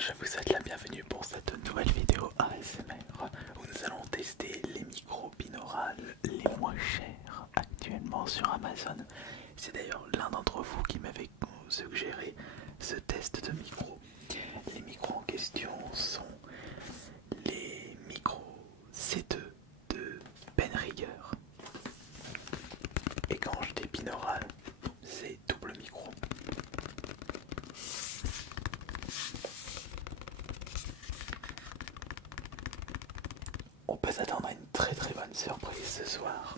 je vous souhaite la bienvenue pour cette nouvelle vidéo ASMR où nous allons tester les micros binaurales les moins chers actuellement sur Amazon. C'est d'ailleurs l'un d'entre vous qui m'avait suggéré ce test de micro. Les micros en question sont les micros C2 de Benriger. Et quand je dis binaural, c'est double micro. On peut s'attendre à une très bonne surprise ce soir.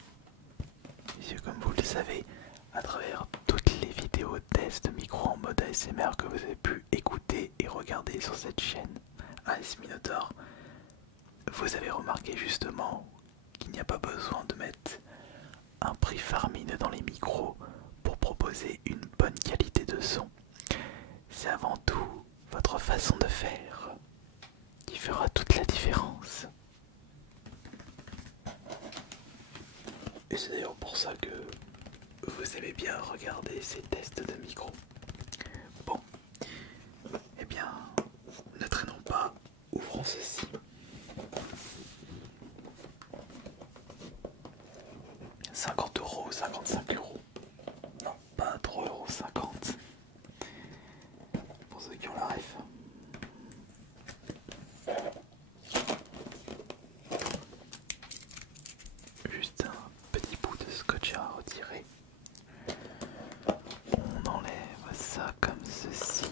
Puisque comme vous le savez, à travers toutes les vidéos test micro en mode ASMR que vous avez pu écouter et regarder sur cette chaîne AS Minotaur, vous avez remarqué justement qu'il n'y a pas besoin de mettre un prix faramineux dans les micros pour proposer une bonne qualité de son. C'est avant tout votre façon de faire qui fera toute la différence. Et c'est d'ailleurs pour ça que vous aimez bien regarder ces tests de micro. Bon, eh bien, ne traînons pas, ouvrons ceci. « 50 €, 55 €. Non, pas 3,50 €. Pour ceux qui ont la ref. Juste un petit bout de scotch à retirer. On enlève ça comme ceci.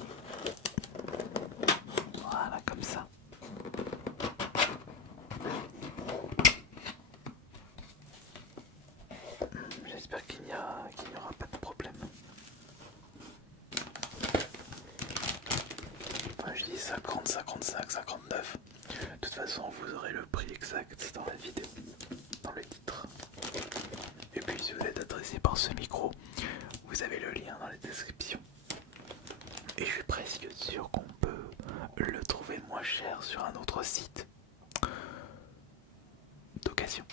Voilà, comme ça. J'espère qu'il n'y aura pas de problème. Enfin, je dis 50, 55, 59. De toute façon, vous aurez le prix exact dans la vidéo, dans le titre. Et puis, si vous êtes intéressé par ce micro, vous avez le lien dans la description. Et je suis presque sûr qu'on peut le trouver moins cher sur un autre site d'occasion.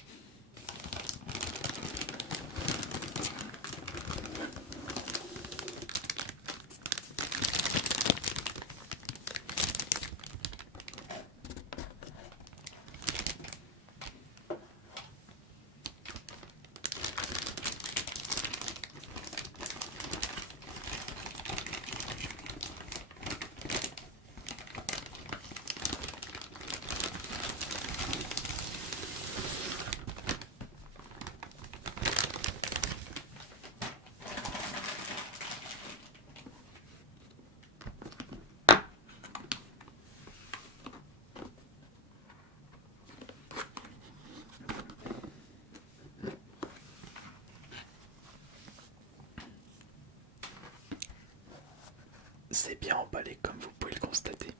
C'est bien emballé comme vous pouvez le constater.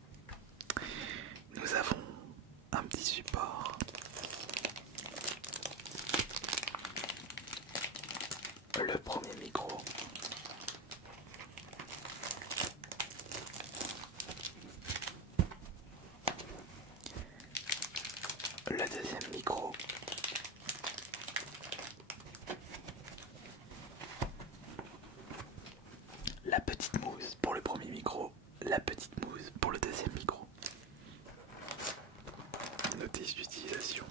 Nous avons un petit support. Le premier micro. Le deuxième micro. La petite mousse pour le premier micro, la petite mousse pour le deuxième micro. Notice d'utilisation.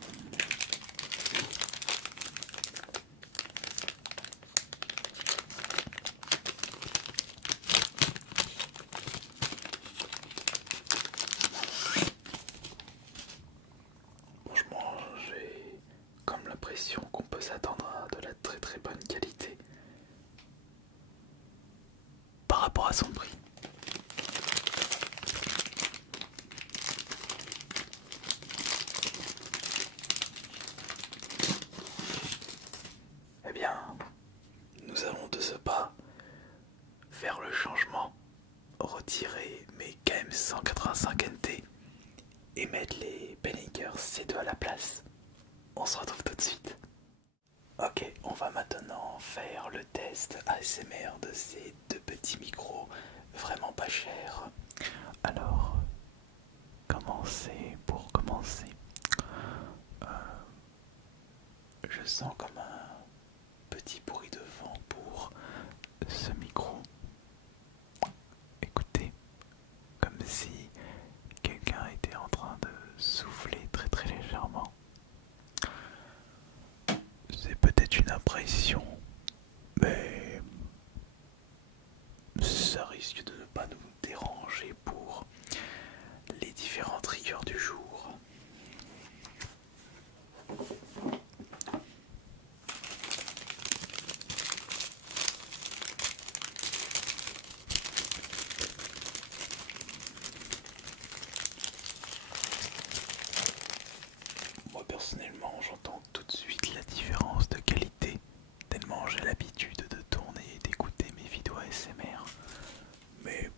Franchement, j'ai comme l'impression qu'on peut s'attendre à de la très bonne qualité par rapport à son prix. Eh bien, nous allons de ce pas faire le changement, retirer mes KM 185 NT et mettre les Benriger C2 à la place. On se retrouve tout de suite. Ok, on va maintenant faire le test ASMR de ces deux petits micros vraiment pas chers. Alors, pour commencer, je sens comme un petit bruit de vent pour ce micro. Écoutez, comme si risque de ne pas nous déranger pour les différentes rigueurs du jour. Moi personnellement, j'entends tout de suite la différence de qualité, tellement j'ai l'habitude de tourner et d'écouter mes vidéos ASMR. Mais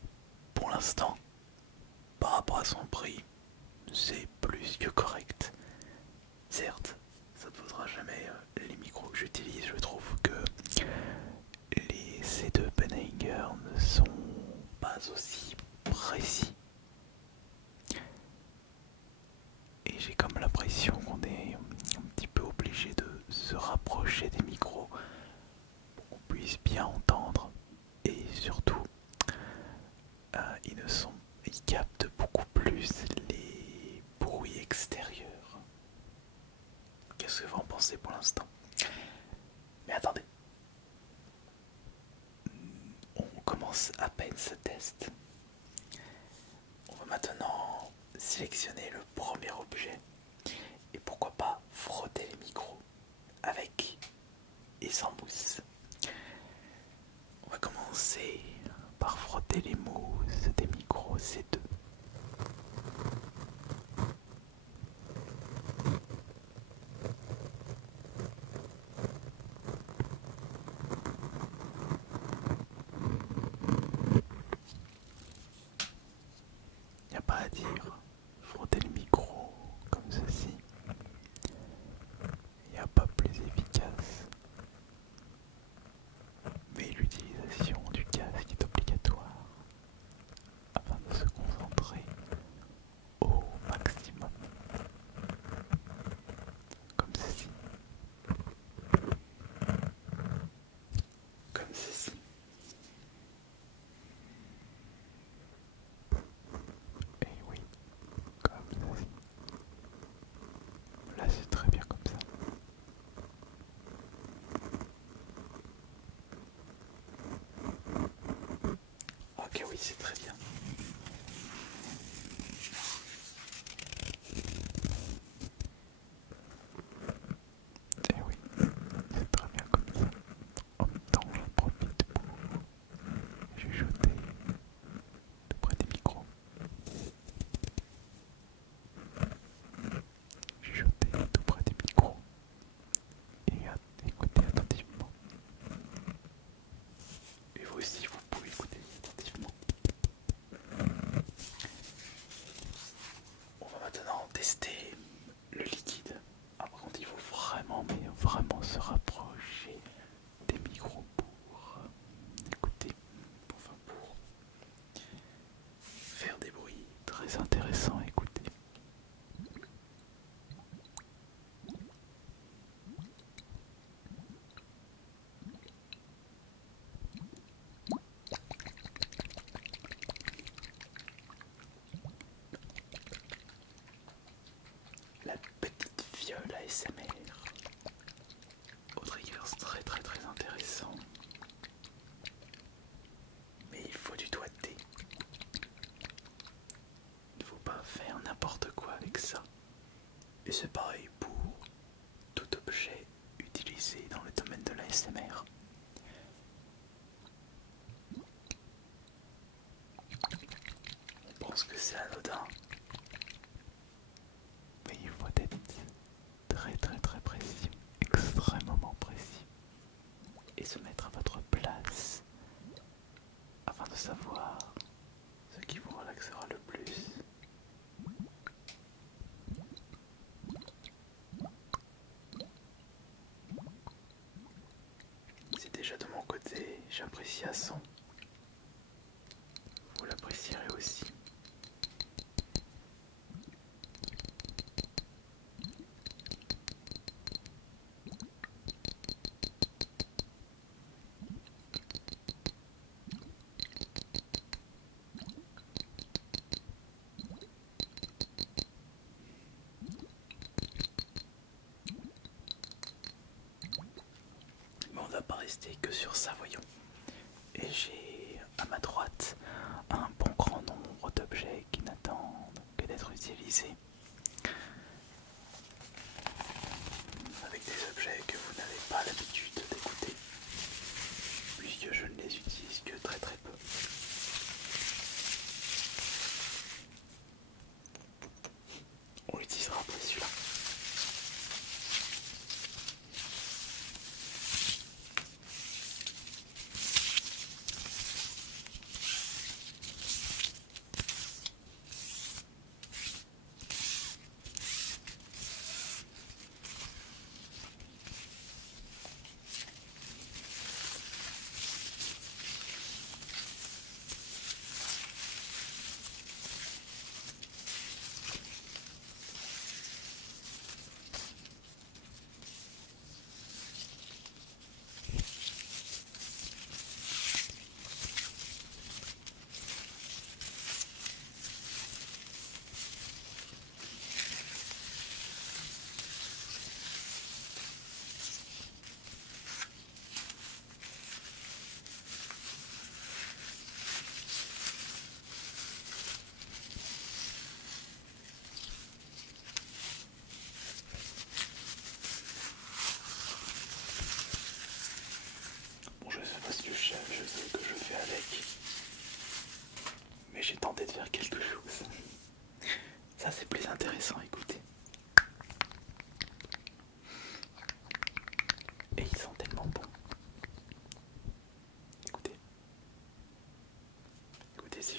pour l'instant, par rapport à son prix, c'est plus que correct. Certes, ça ne vaudra jamais les micros que j'utilise. Je trouve que les C2 Penhanger ne sont pas aussi précis. Et j'ai comme l'impression qu'on est un petit peu obligé de se rapprocher des micros pour qu'on puisse bien entendre. Et surtout, ils captent beaucoup plus les bruits extérieurs. Qu'est-ce que vous en pensez pour l'instant? Mais attendez, on commence à peine ce test. On va maintenant sélectionner le premier objet et pourquoi pas frotter les micros avec et sans mousse. On va commencer par frotter les mousses des micros C2. Y a pas à dire, frotter le micro comme ceci, y a pas plus efficace. Mais l'utilisation du casque est obligatoire afin de se concentrer au maximum, comme ceci. Comme ceci. Et oui, comme ceci. Là c'est très bien comme ça. Ok, oui, c'est très bien. Et oui, c'est très bien comme ça. En même temps, j'en profite pour chuchoter tout près des micros. Chuchoter tout près des micros et écouter attentivement. Et vous aussi, vous pouvez écouter attentivement. On va maintenant tester le liquide. Après, il faut vraiment, mais vraiment se rapprocher des micros pour écouter, enfin pour faire des bruits très intéressants à écouter. La petite fiole ASMR. Autre trigger très très très intéressant. Mais il faut du doigté. Il ne faut pas faire n'importe quoi avec ça. Et c'est pareil pour tout objet utilisé dans le domaine de l'ASMR. On pense que c'est anodin. Mais il faut être très très très précis, extrêmement précis. Et se mettre à votre place afin de savoir ce qui vous relaxera le plus. C'est déjà de mon côté, j'apprécie à 100. Vous l'apprécierez aussi.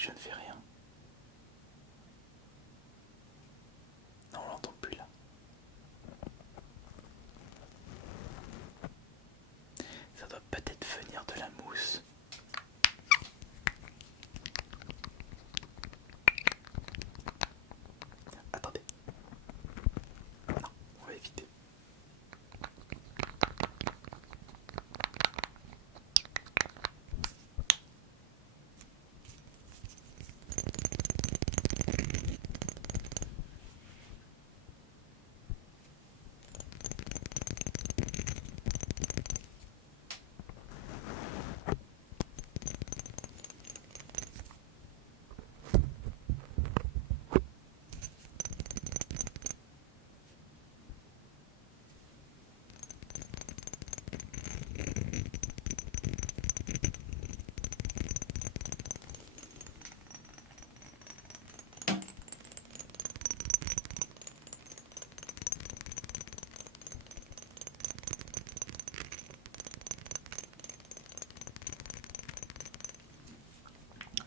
je ne fais rien. Non, on l'entend plus là. Ça doit peut-être venir de la mousse. Attendez. Non, on va éviter.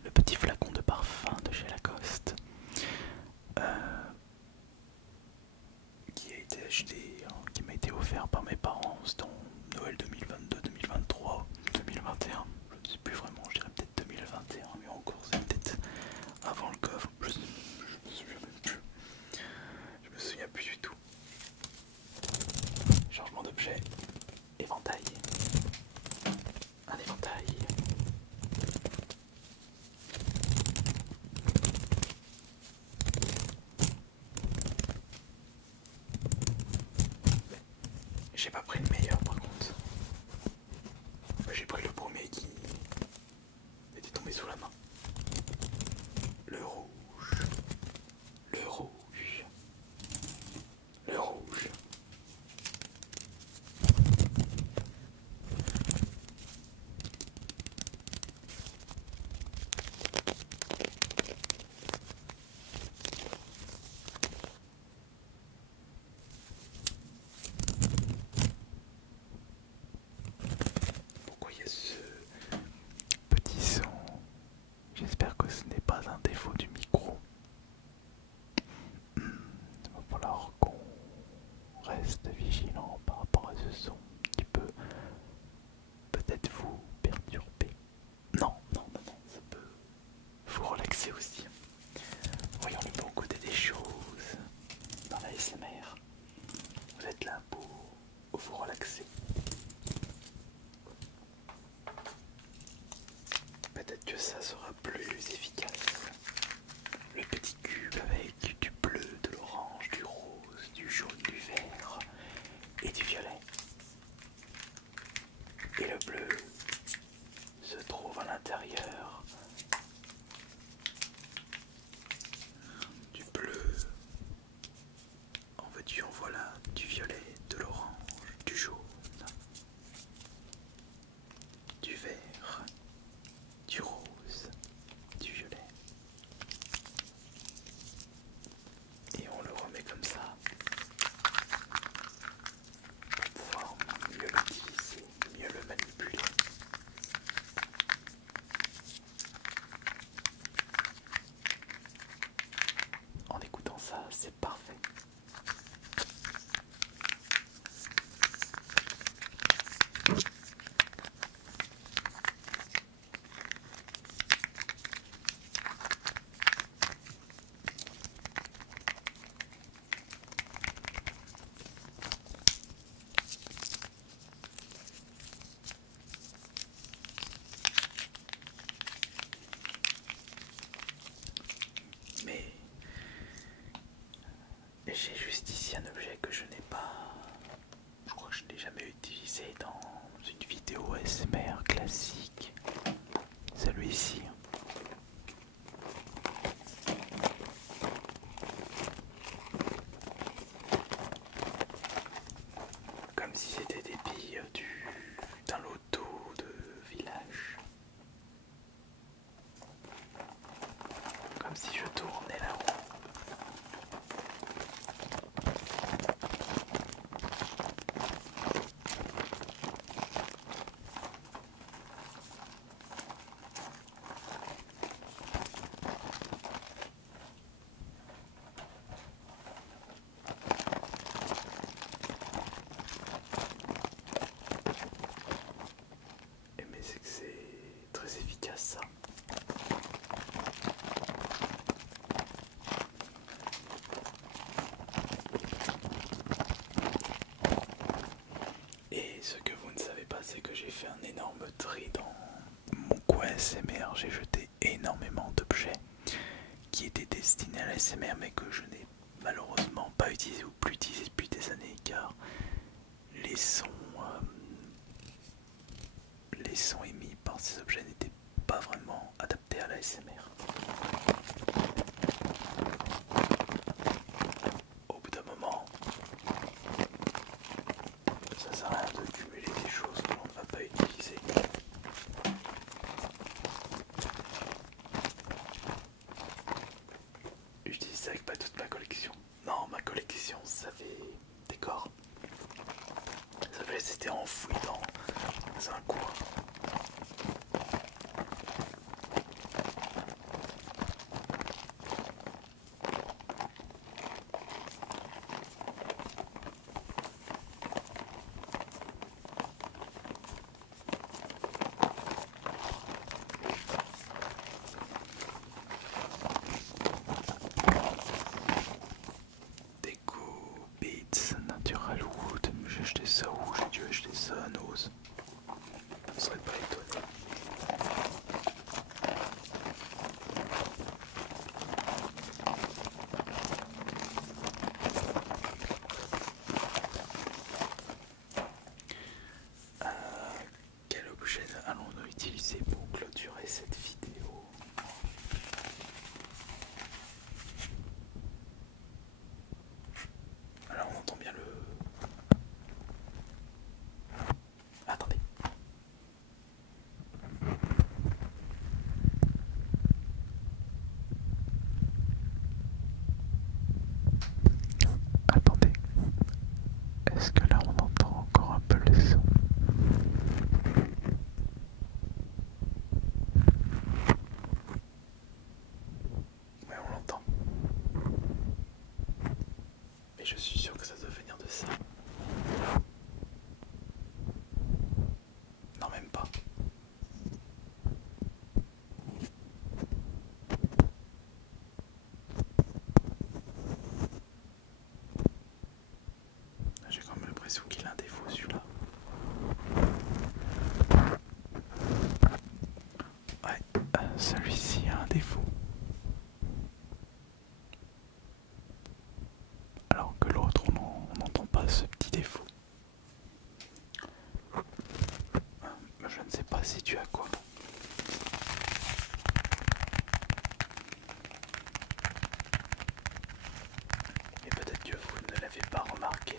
Le petit flacon de parfum de chez Lacoste qui a été acheté, qui m'a été offert par mes parents dans Noël 2022, 2023, 2021, je ne sais plus vraiment, je dirais peut-être 2021, mais encore c'est peut-être avant le coffre, je me souviens même plus, je me souviens plus du tout. Changement d'objet, éventail, un éventail. J'ai pas pris le meilleur par contre. J'ai pris le premier qui était tombé sous la main. Le rouge. Le rouge. Le rouge. Pourquoi il y a ce petit son? J'espère que ce n'est pas un défaut du micro. Il va falloir qu'on reste vigilant par rapport à ce son qui peut peut-être vous perturber. Non, non, non, non, ça peut vous relaxer aussi. Voyons le bon côté des choses dans la SMR. Vous êtes là pour vous relaxer. Peut-être que ça sera plus efficace. Le petit cube avec du bleu, de l'orange, du rose, du jaune, du vert et du violet. Et le bleu se trouve à l'intérieur du bleu. En veux-tu, en voilà, du violet, de l'orange, du jaune, du vert, du rose, du violet. Et on le remet comme ça pour pouvoir mieux l'utiliser, mieux le manipuler. En écoutant ça, c'est parfait. Mais j'ai juste ici un objet que je n'ai pas, je crois que je n'ai jamais utilisé dans une vidéo ASMR classique. Celui-ci. Comme si c'était des billes d'un loto de village. Comme si je tournais la roue. l'ASMR, j'ai jeté énormément d'objets qui étaient destinés à l'ASMR mais que je n'ai malheureusement pas utilisé ou plus utilisé depuis des années car les sons, les sons émis par ces objets n'étaient pas vraiment adaptés à l'ASMR. Au bout d'un moment, ça sert à rien de cumuler des choses que l'on ne va pas utiliser. J'utilise ça avec pas toute ma collection. Non, ma collection, ça fait des corps. Ça fait c'était enfoui dans un coin. Déco, Beats, Natural Wood, j'ai acheté ça où? J'ai dû acheter ça à Nose. Je ne serais pas étonné. Quel objet allons-nous utiliser pour clôturer cette vidéo? Alors on entend bien le... Attendez. Attendez. Est-ce que là on entend encore un peu le son? Ouais, on l'entend. Mais je suis sûr que ça doit venir de ça. Non, même pas. J'ai quand même l'impression qu'il a un défaut celui-là. Ouais, celui-ci a un défaut. Alors que l'autre, on n'entend pas ce petit défaut. Je ne sais pas si tu as quoi. Et peut-être que vous ne l'avez pas remarqué,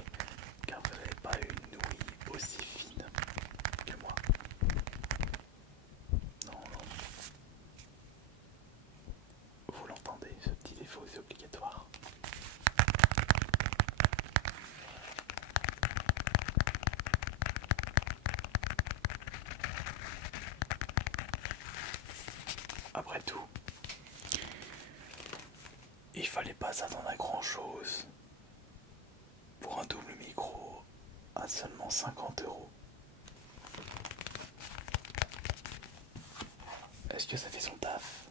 car vous n'avez pas une ouïe aussi fine que moi. Non, non. Vous l'entendez, ce petit défaut, c'est obligatoire. Après tout, il fallait pas s'attendre à grand chose pour un double micro à seulement 50 €. Est-ce que ça fait son taf?